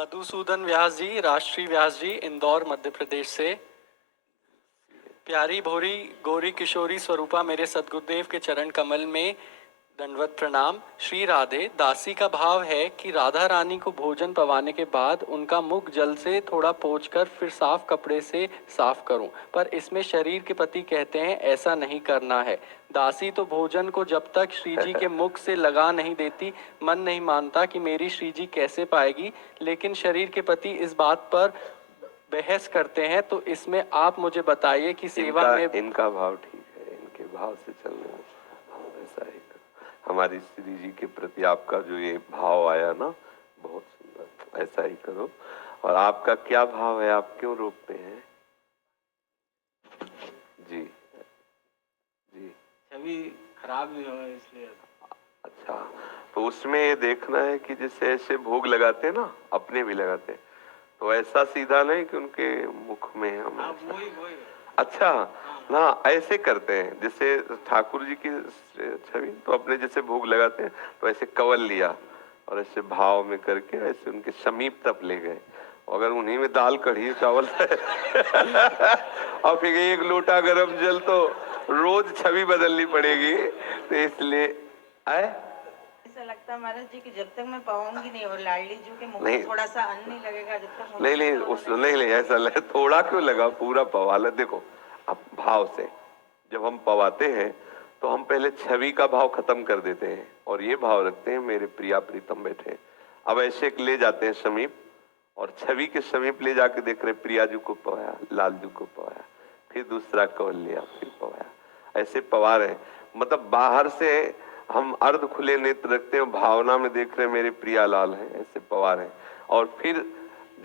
मधुसूदन व्यास जी, राष्ट्रीय व्यास जी, इंदौर मध्य प्रदेश से। प्यारी भोरी गौरी किशोरी स्वरूपा, मेरे सद्गुरुदेव के चरण कमल में दंडवत प्रणाम। श्री राधे, दासी का भाव है कि राधा रानी को भोजन पवाने के बाद उनका मुख जल से थोड़ा पोंछकर फिर साफ कपड़े से साफ करूं, पर इसमें शरीर के पति कहते हैं ऐसा नहीं करना है। दासी तो भोजन को जब तक श्री जी के मुख से लगा नहीं देती, मन नहीं मानता कि मेरी श्री जी कैसे पाएगी, लेकिन शरीर के पति इस बात पर बहस करते हैं, तो इसमें आप मुझे बताइए कि सेवा में इनका भाव ठीक है, इनके भाव से चलने ऐसा ही हमारी श्री जी के प्रति आपका जो ये भाव आया ना, बहुत सुंदर, ऐसा ही करो। और आपका क्या भाव है, आप क्यों रोकते हैं? जी जी, छवि खराब नहीं हो इसलिए। अच्छा, तो उसमें ये देखना है कि जैसे ऐसे भोग लगाते हैं ना, अपने भी लगाते हैं, तो ऐसा सीधा नहीं कि उनके मुख में हम वही। अच्छा ना, ऐसे करते हैं जैसे ठाकुर जी की छवि, तो अपने जैसे भोग लगाते हैं तो ऐसे कवल लिया और ऐसे भाव में करके ऐसे उनके समीप तक ले गए। अगर उन्हीं में दाल कढ़ी चावल और फिर एक लोटा गरम जल, तो रोज छवि बदलनी पड़ेगी। तो इसलिए ऐसा लगता है महाराज जी कि जब तक मैं पाऊंगी नहीं, और लाडली जी के मुंह में थोड़ा सा अन्न नहीं लगेगा जब तक नहीं ऐसा लगे, थोड़ा क्यों लगा, पूरा पवा ले। देखो अब भाव से जब हम पवाते हैं तो हम पहले छवि का भाव खत्म कर देते हैं और ये भाव रखते हैं मेरे प्रिया प्रीतम बैठे। अब ऐसे ले जाते हैं समीप और छवि के समीप ले जाके देख रहे प्रिया जी को पवाया, लाल जी को पवाया, फिर दूसरा कवल लिया, फिर पवाया, ऐसे पवा रहे। मतलब बाहर से हम अर्ध खुले नेत्र रखते हैं, भावना में देख रहे मेरे प्रिया लाल हैं, ऐसे पवा रहे। और फिर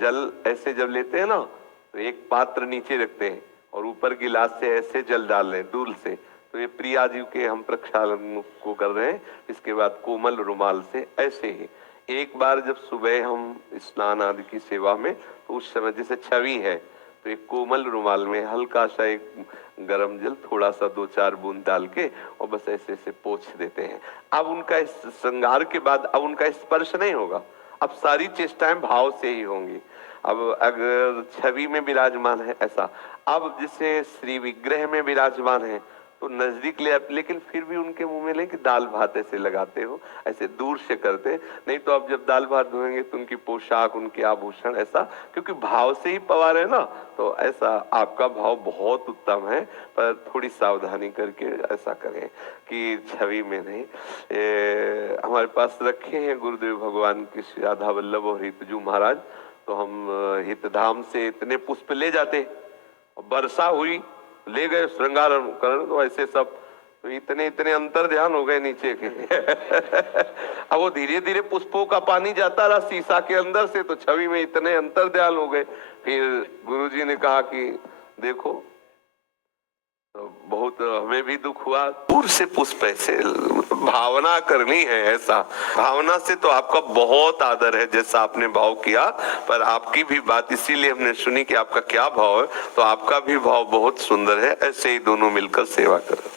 जल ऐसे जब लेते हैं ना, तो एक पात्र नीचे रखते हैं और ऊपर गिलास से ऐसे जल डाल रहे हैं दूर से, तो ये प्रिया जी के हम प्रक्षालन को कर रहे हैं। इसके बाद कोमल रुमाल से ऐसे ही एक बार जब सुबह हम स्नान आदि की सेवा में, तो उस समय जैसे छवि है तो एक कोमल रुमाल में हल्का सा एक गरम जल थोड़ा सा 2-4 बूंद डाल के और बस ऐसे ऐसे पोंछ देते हैं। अब उनका इस श्रृंगार के बाद अब उनका स्पर्श नहीं होगा, अब सारी चेष्टाएं भाव से ही होंगी। अब अगर छवि में विराजमान है ऐसा, अब जैसे श्री विग्रह में विराजमान है तो नजदीक ले, लेकिन फिर भी उनके मुंह में नहीं कि दाल भात ऐसे लगाते हो, ऐसे दूर से करते नहीं। तो अब जब दाल भात धोएंगे तो उनकी पोशाक, उनके आभूषण ऐसा, क्योंकि भाव से ही पवा रहे ना, तो ऐसा आपका भाव बहुत उत्तम है, पर थोड़ी सावधानी करके ऐसा करें कि छवि में नहीं। हमारे पास रखे हैं गुरुदेव भगवान की श्री राधा वल्लभ और हितजू महाराज, तो हम हितधाम से इतने पुष्प ले जाते, वर्षा हुई ले गए श्रृंगार करण, तो ऐसे सब तो इतने अंतर ध्यान हो गए नीचे के अब वो धीरे धीरे पुष्पों का पानी जाता रहा शीशा के अंदर से, तो छवि में इतने अंतर ध्यान हो गए। फिर गुरुजी ने कहा कि देखो, तो बहुत हमें भी दुख हुआ, दूर से पुष्प ऐसे भावना करनी है। ऐसा भावना से तो आपका बहुत आदर है जैसा आपने भाव किया, पर आपकी भी बात इसीलिए हमने सुनी कि आपका क्या भाव है, तो आपका भी भाव बहुत सुंदर है। ऐसे ही दोनों मिलकर सेवा करें।